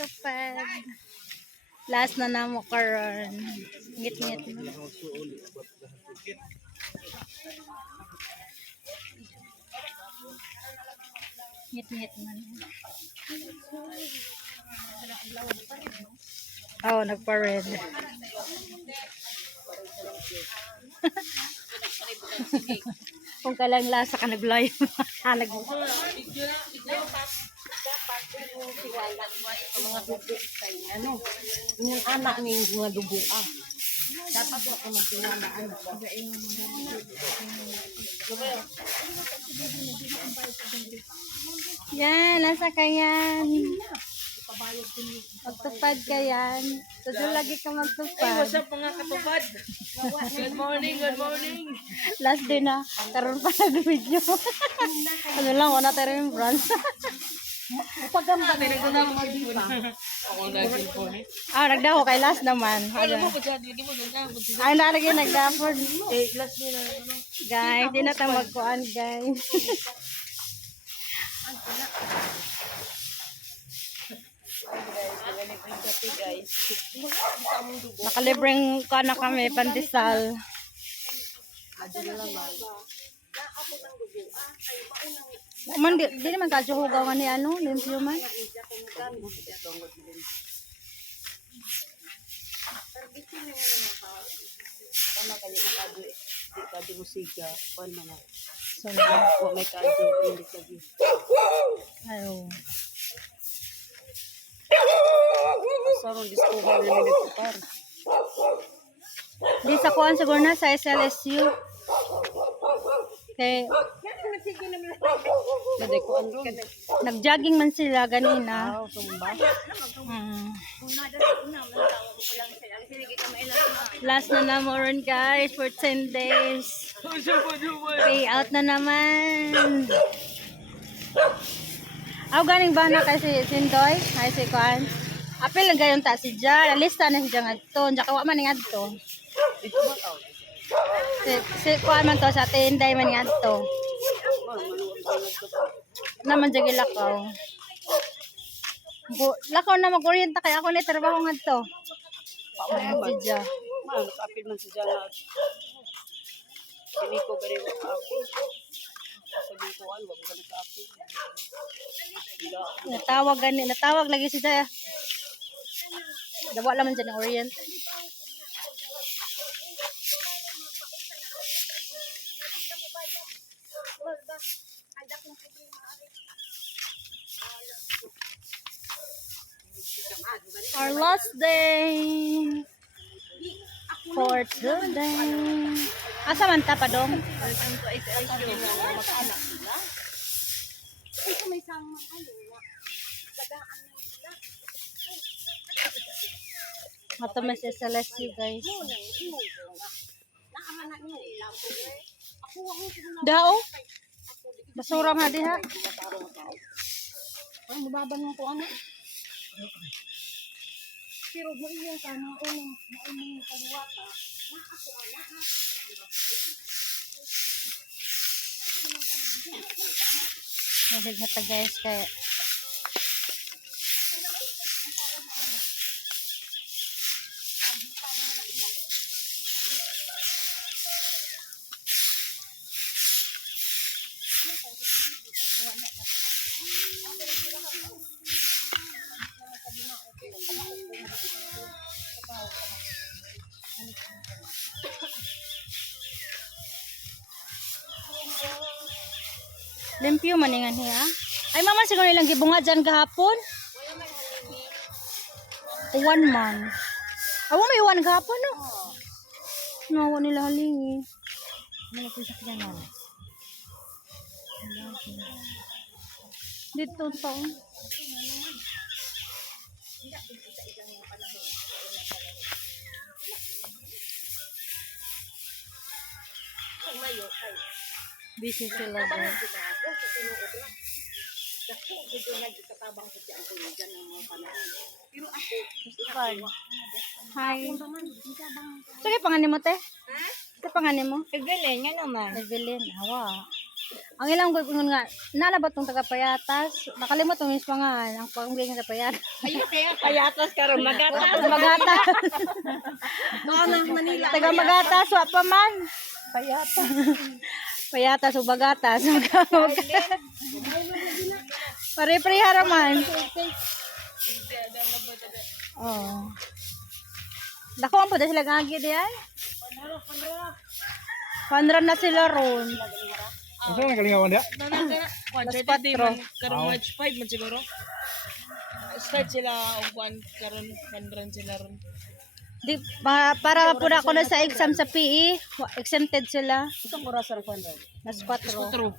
magtupad. Last na na mo karon. Ngit-ngit mo. Ngit-ngit mo. Oh, nagpa-red. Kung kalang lasa ka nag-live. ah, nag mga dugo kay ano yung anak ni mga dugo ah dapat ako magtiwalaan Yan, nasa ka yan. Magtupad ka yan. Lagi ka magtupad. what's up mga katupad good morning good morning Last day na. Karoon pa nag-video. ano lang, wala tayo yung brands. pagamba na nagdala mo diba ako naging po ni ah, nagdaho kay last naman. ano mo ko dyan lagi mo dyan Ay, nalagay nagdapon. eh last nila ano? Guys, di na tayo magkuhan, guys. ganito yung kape guys Nakalibreng ka na kami, pandesal. Man, di, di naman kadyo hugawan ni ano, limpyo man. ano kanya nakado di kado musiga kuan man So, wa may kado hindi lagi ayo. sarong diskuha na nagtupar Di sa kuan siguro na sa SLSU. Kay ano nag-jogging man sila ganina. Mm. Last na naman ron guys for 10 days. Pay out na naman. Aw ganing ba na kay si Sindoy? Ay si Kuan. Apil lang gayon ta si Ja. Lista na si Ja ngadto. Diya kawa man ni ngadto. Ito ba? Si, si Kuan man to sa tinday man ngadto. Naman jagi lakaw. Bu lakaw na mag-orienta kay ako ni trabaho ngadto. Ayan si Ja. Man, nakapil man si Jana. Kini ko gari wa kaapil. Sabi ko an, wag ka nakaapil. Natawag gani, natawag lagi si Ja. Dawa laman dyan ng orient. Our last day for today. Asa man ta pa dong? Mato may sa LSU guys. Dao? Basura nga diha. Ang mababan mo ko ano. Pero mo iya ka na unang maunang kaliwata. Na ta guys kaya limpyo man nga niya. Ay mama siguro nilang gibunga dyan kahapon. One month. Awa may one kahapon no. Nawa nila halingi. Ano ko sa kanya Dito taon. Busy sila guys. Hi. Sige, panganin mo, te. Ito panganin mo. Evelyn nga naman. Evelyn, awa. Ang ilang ko kung nga, nalabat tong taga payatas. Nakalimot tong mismo nga, ang pamigay nga payatas. Ayun kaya payatas ka ron magatas. Magatas. Doon na Manila. taga magatas, wa pa man. Payatas. Payatas o bagatas. Pare-pareha raman. Oh. Dako ang po sila gagi di ay. Panran na sila ron. Asa na kalingawan dia? Mas patro. Karon March 5 man siguro. Start sila og kuan karon panran sila ron. Di, pa, para po na ako na sa exam sa PE, exempted sila. Itong oras sa kwanda. Mas 4. True.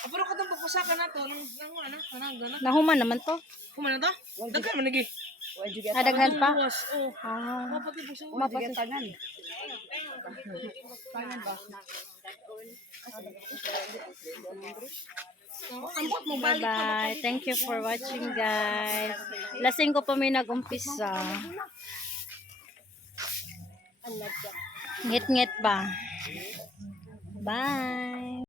Ah, pero katong pagpasaka na to nang nang ano, nang gana. Nahuman naman to. Kumana ta? Daghan man lagi. Nadaghan pa. Buwas. Oh. Ah. Mapati po siya. Mapasin Bye-bye. Thank you for watching, guys. Lasing ko pa may nag-umpisa. Ngit-ngit ba? Bye.